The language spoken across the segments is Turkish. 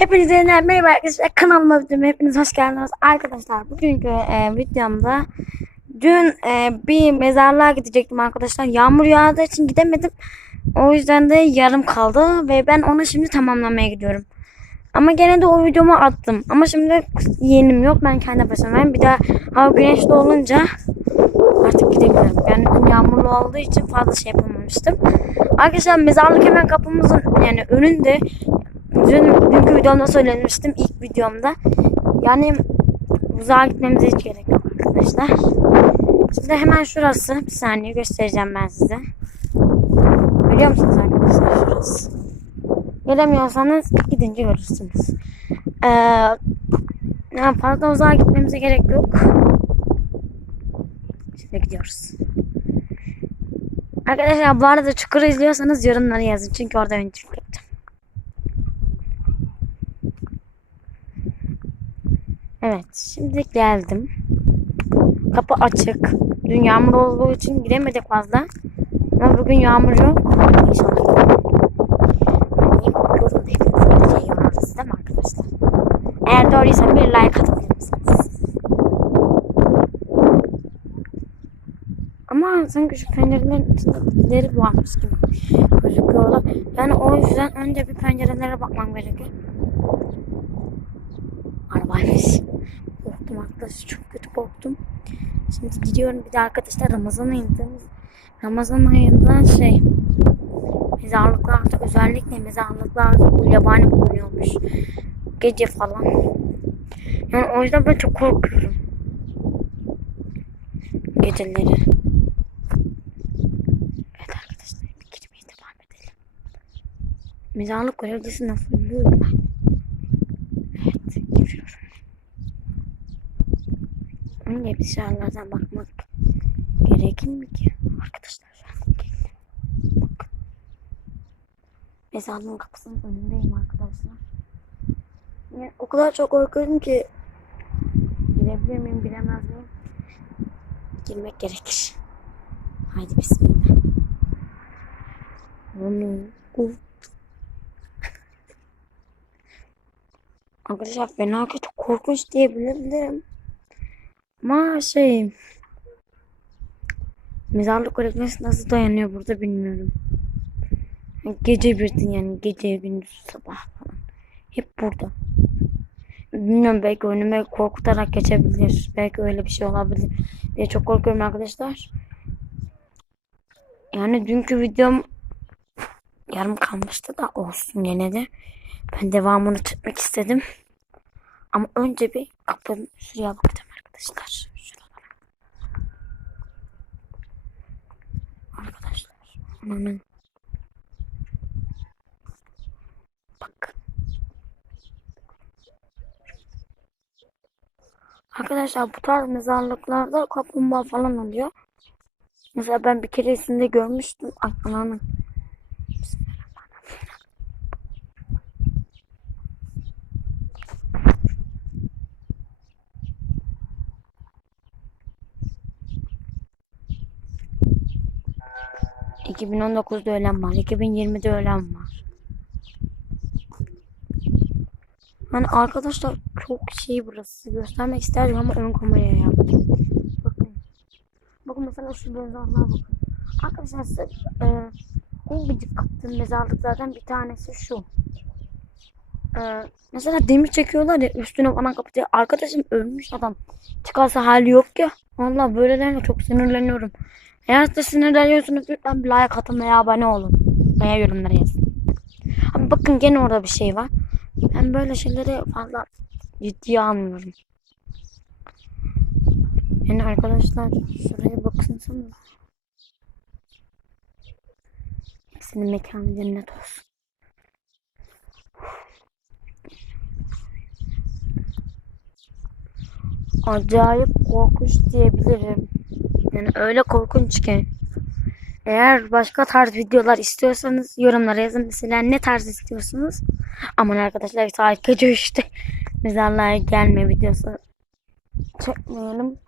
Hepinize merhaba arkadaşlar. Kanalıma videoma hepiniz hoş geldiniz. Arkadaşlar bugünkü e, videomda dün e, bir mezarlığa gidecektim arkadaşlar. Yağmur yağdığı için gidemedim. O yüzden de yarım kaldı ve ben onu şimdi tamamlamaya gidiyorum. Ama gene de o videomu attım. Ama şimdi yeğenim yok. Ben kendi başımayım. Bir daha hava güneşli olunca artık gidebilirim. Yani dün yağmurlu olduğu için fazla şey yapamamıştım. Arkadaşlar mezarlık hemen kapımızın yani önünde. Dün, dünkü videomda söylemiştim ilk videomda. Yani uzağa gitmemize hiç gerek yok arkadaşlar. Şimdi hemen şurası. Bir saniye göstereceğim ben size. Görüyor musunuz arkadaşlar şurası? Gelemiyorsanız gidince görürsünüz. Ee, yani fazla uzağa gitmemize gerek yok. Şimdi gidiyoruz. Arkadaşlar bu arada Çukur'u izliyorsanız yorumlara yazın. Çünkü orada oyunculuk yapacağım. Evet şimdi geldim. Kapı açık. Dün yağmur olduğu için giremedik fazla. Ama bugün yağmur yok. İnşallah. Niye korkuyorum da hepimiz öyle şey değil mi arkadaşlar? Eğer doğruysa bir like atabilir misiniz? Ama sanki şu pencerelerin içinde birileri varmış gibi gözüküyorlar. Yani o yüzden önce bir pencerelere bakmam gerekiyor. Arabaymış. Arkadaşlar çok kötü korktum. Şimdi gidiyorum bir de arkadaşlar Ramazan ayındayız. Ramazan ayında şey mezarlıklarda özellikle mezarlıklarda bu yabani bulunuyormuş. Gece falan. Yani o yüzden ben çok korkuyorum. Geceleri. Evet arkadaşlar bir girmeye devam edelim. Mezarlık görevlisi nasıl biliyorum. Evet giriyorum. Önce dışarılardan bakmak gerekir mi ki? Arkadaşlar. Mezarlığın kapısının önündeyim arkadaşlar. Yani o kadar çok korkuyorum ki girebilir miyim bilemez miyim? Girmek gerekir. Haydi bismillah. Amin. Uf. Arkadaşlar fena kötü korkunç diyebilirim. Ama şey mezarlık öğretmesi nasıl dayanıyor burada bilmiyorum. Gece birden yani gece gündüz sabah falan. Hep burada. Bilmiyorum belki önüme korkutarak geçebilir. Belki öyle bir şey olabilir diye çok korkuyorum arkadaşlar. Yani dünkü videom yarım kalmıştı da olsun gene de. Ben devamını çekmek istedim. Ama önce bir kapının şuraya bakacağım arkadaşlar. Şuralara. Arkadaşlar. Hemen. Bakın. Arkadaşlar bu tarz mezarlıklarda kaplumbağa falan oluyor. Mesela ben bir keresinde görmüştüm. Ay ananın. 2019'da ölen var. 2020'de ölen var. Hani arkadaşlar çok şey burası. Göstermek isterdim ama ön kameraya yaptım. Bakın. Bakın mesela şu mezarlığa bakın. Arkadaşlar size e, en gıcık kaptığım mezarlıklardan bir tanesi şu. E, mesela demir çekiyorlar ya üstüne falan kapatıyor. Arkadaşım ölmüş adam. Çıkarsa hali yok ya. Vallahi böylelerine çok sinirleniyorum. Eğer de sinirleniyorsunuz lütfen bir like atın veya abone olun. Veya yorumlara yazın. Ama bakın gene orada bir şey var. Ben böyle şeyleri fazla ciddiye almıyorum. Yani arkadaşlar şuraya bakınsanız. Hepsinin mekanı cennet olsun. Acayip korkunç diyebilirim. Yani öyle korkunç ki. Eğer başka tarz videolar istiyorsanız yorumlara yazın. Mesela ne tarz istiyorsunuz? Aman arkadaşlar saat gece işte mezarlığa gelme videosu çekmeyelim.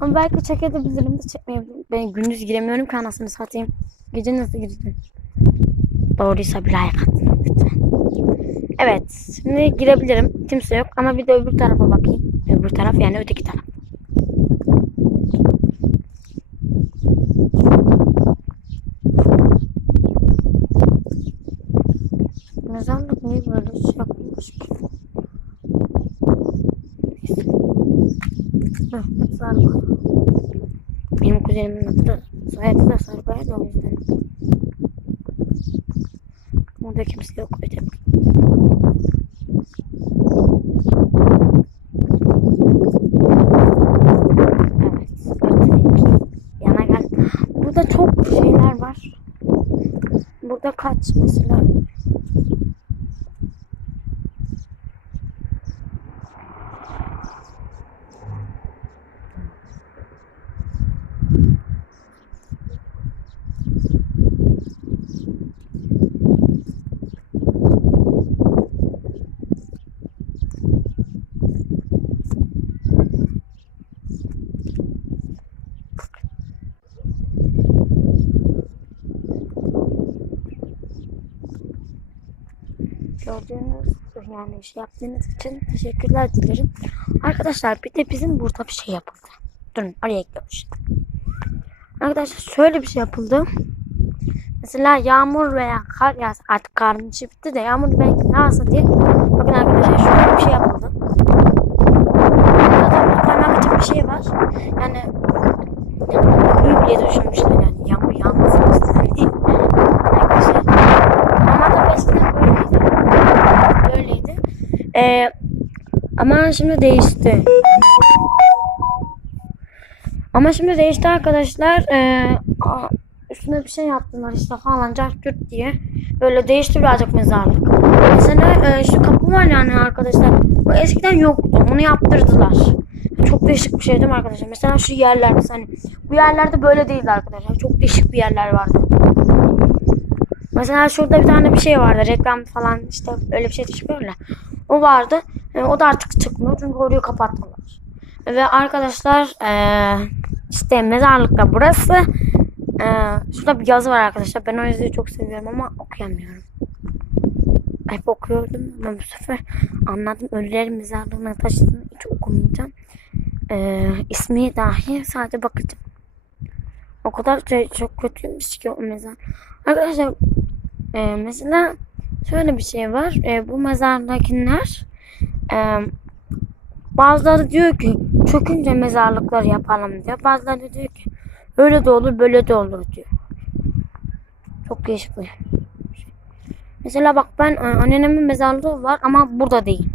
Ama belki çekebilirim de çekmeyebilirim. Ben gündüz giremiyorum ki anasını satayım. Gece nasıl gireceğim? Doğruysa bir like atın lütfen. Evet. Şimdi girebilirim. Kimse yok. Ama bir de öbür tarafa bakayım. Öbür taraf yani öteki taraf. Mezarlık niye böyle şey yapılmış ki? Heh, mezarlık. Benim kuzenimin adı soyadı da Sarıkaya da o yüzden. Burada kimse yok. Gel. Burada çok şeyler var. Burada kaç mesela? Gördüğünüz yani şey yaptığınız için teşekkürler dilerim. Arkadaşlar bir de bizim burada bir şey yapıldı. Durun oraya gidiyormuş. Arkadaşlar şöyle bir şey yapıldı. Mesela yağmur veya kar yağsa artık karın içi bitti de yağmur belki yağsa diye. Bakın arkadaşlar şöyle bir şey yapıldı. Burada koymak için bir şey var. Yani büyük bile düşünmüşler yani yağmur yağmasın istedim. Arkadaşlar normalde eskiden böyleydi. Böyleydi. Ee, ama şimdi değişti. Ama şimdi değişti arkadaşlar. Ee, üstüne bir şey yaptılar işte falan cart diye. Böyle değişti birazcık mezarlık. Mesela e, şu kapı var yani arkadaşlar. Bu eskiden yoktu. Onu yaptırdılar. Çok değişik bir şey değil mi arkadaşlar? Mesela şu yerlerde hani bu yerlerde böyle değildi arkadaşlar. Çok değişik bir yerler vardı. Mesela şurada bir tane bir şey vardı. Reklam falan işte öyle bir şey çıkıyor. O vardı. E, o da artık çıkmıyor çünkü orayı kapattılar. Ve arkadaşlar e, işte mezarlıkta burası. E, şurada bir yazı var arkadaşlar. Ben o yazıyı çok seviyorum ama okuyamıyorum. Hep okuyordum ama bu sefer anladım. Ölülerin mezarlığına taşıdığını hiç okumayacağım. E, ismi dahi sadece bakacağım. O kadar şey, çok kötüymüş ki o mezar. Arkadaşlar e, mesela şöyle bir şey var. E, bu mezardakiler e, bazıları diyor ki çökünce mezarlıklar yapalım diyor. Bazıları diyor ki öyle de olur böyle de olur diyor. Çok değişik bir şey. Mesela bak ben e, anneannemin mezarlığı var ama burada değil.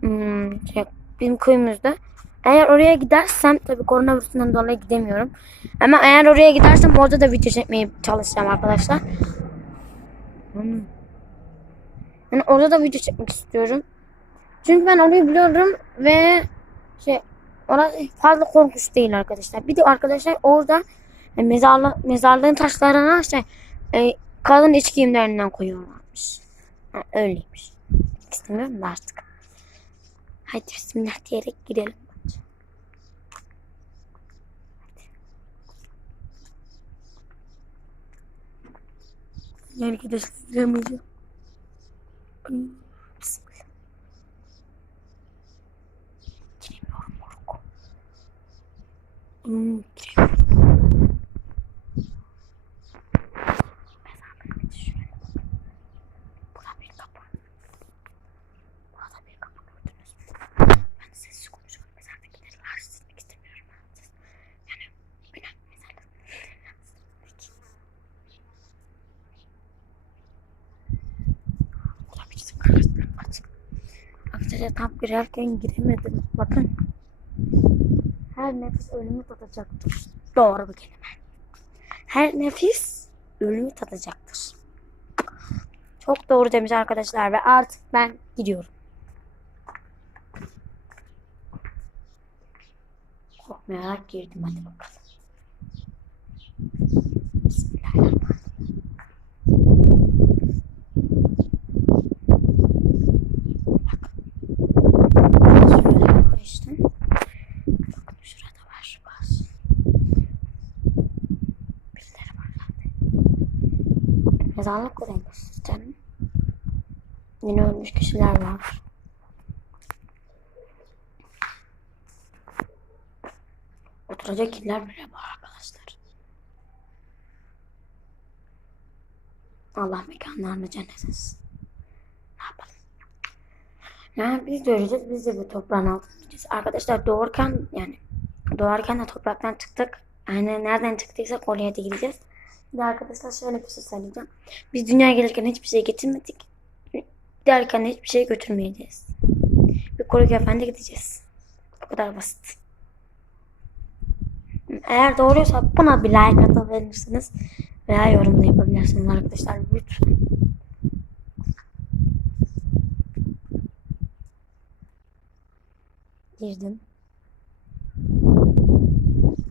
Hmm, şey, bizim köyümüzde. Eğer oraya gidersem tabii koronavirüsünden dolayı gidemiyorum. Ama eğer oraya gidersem orada da video çekmeye çalışacağım arkadaşlar. Hmm. Yani orada da video çekmek istiyorum. Çünkü ben orayı biliyorum ve şey orası fazla korkunç değil arkadaşlar. Bir de arkadaşlar orada e, mezarlı, mezarlığın taşlarına şey e, kadın iç giyimlerinden koyuyorlarmış. Ha, öyleymiş. İstemiyorum da artık. Hadi bismillah diyerek girelim. Yani arkadaşlar giremeyeceğim. Bismillah. Giremiyorum moruk. Hmm, giremiyorum. Mezarlığın içi şöyle. Burada bir kapı. Burada bir kapı gördünüz mü? Ben sessiz konuşuyorum. Mezardakileri rahatsız etmek istemiyorum. Yani günah mezarlık. Olabilirsin arkadaşlar. Açık. Arkadaşlar tam girerken giremedim. Bakın. Her nefis ölümü tadacaktır. Doğru bir kelime. Her nefis ölümü tadacaktır. Çok doğru demiş arkadaşlar ve artık ben gidiyorum. Korkmayarak girdim hadi bakalım. Bismillahirrahmanirrahim. Şöyle yapmıştım. Bakın şurada var bazı. Birileri var zaten. Mezarlık oraymış canım. Yine ölmüş kişiler var. Oturacak yerler bile var arkadaşlar. Allah mekanlarını cennet etsin. Ne yapalım? Yani biz de öleceğiz. Biz de bu toprağın altına gideceğiz. Arkadaşlar doğurken yani doğarken de topraktan çıktık. Yani nereden çıktıysak oraya da gideceğiz. Bir de arkadaşlar şöyle bir şey söyleyeceğim. Biz dünyaya gelirken hiçbir şey getirmedik. Giderken de hiçbir şey götürmeyeceğiz. Bir Koruk Efendi gideceğiz. Bu kadar basit. Eğer doğruysa buna bir like atabilirsiniz. Veya yorum da yapabilirsiniz arkadaşlar. Lütfen. Girdim.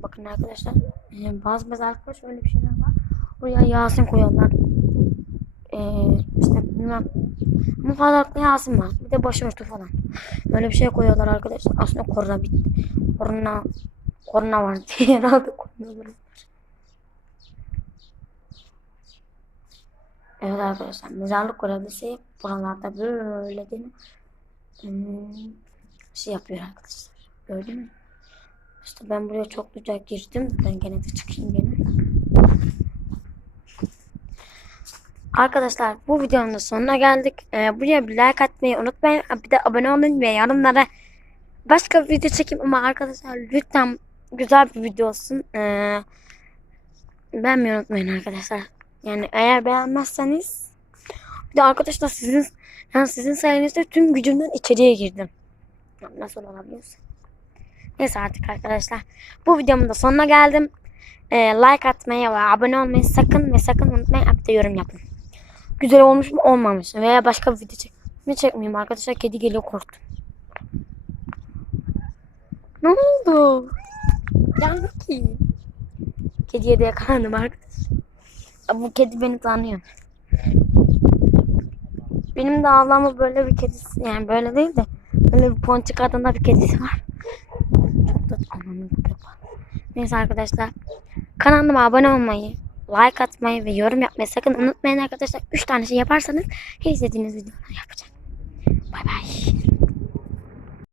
Bakın arkadaşlar. e, bazı mezarlıkta şöyle bir şeyler var. Buraya Yasin koyuyorlar. E, işte bilmem. Mezarlıkta Yasin var. Bir de başörtü falan. Böyle bir şey koyuyorlar arkadaşlar. Aslında korona bitti. Korona korona var diye herhalde var. Evet arkadaşlar mezarlık görevlisi buralarda böyle değil mi? Hmm, şey yapıyor arkadaşlar. Gördün mü? İşte ben buraya çokluca girdim. Ben gene de çıkayım gene. Arkadaşlar bu videonun da sonuna geldik. Ee, buraya bir like atmayı unutmayın. Bir de abone olmayı ve yorumlara başka bir video çekeyim ama arkadaşlar lütfen güzel bir video olsun. Ee, beğenmeyi unutmayın arkadaşlar. Yani eğer beğenmezseniz bir de arkadaşlar sizin yani sizin sayenizde tüm gücümden içeriye girdim. Nasıl olabiliyorsa. Neyse artık arkadaşlar. Bu videomun da sonuna geldim. Ee, like atmayı ve abone olmayı sakın ve sakın unutmayın. Bir de yorum yapın. Güzel olmuş mu olmamış mı? Veya başka bir video çek mi çekmeyeyim arkadaşlar. Kedi geliyor korktum. Ne oldu? Geldi ki. Kediye de yakalandım arkadaşlar. Bu kedi beni tanıyor. Benim de ablamın böyle bir kedisi yani böyle değil de böyle bir ponçik adında bir kedisi var. Çok da anlamlı. Neyse arkadaşlar. Kanalıma abone olmayı, like atmayı ve yorum yapmayı sakın unutmayın arkadaşlar. 3 tane şey yaparsanız her istediğiniz videoları yapacağım. Bay bay.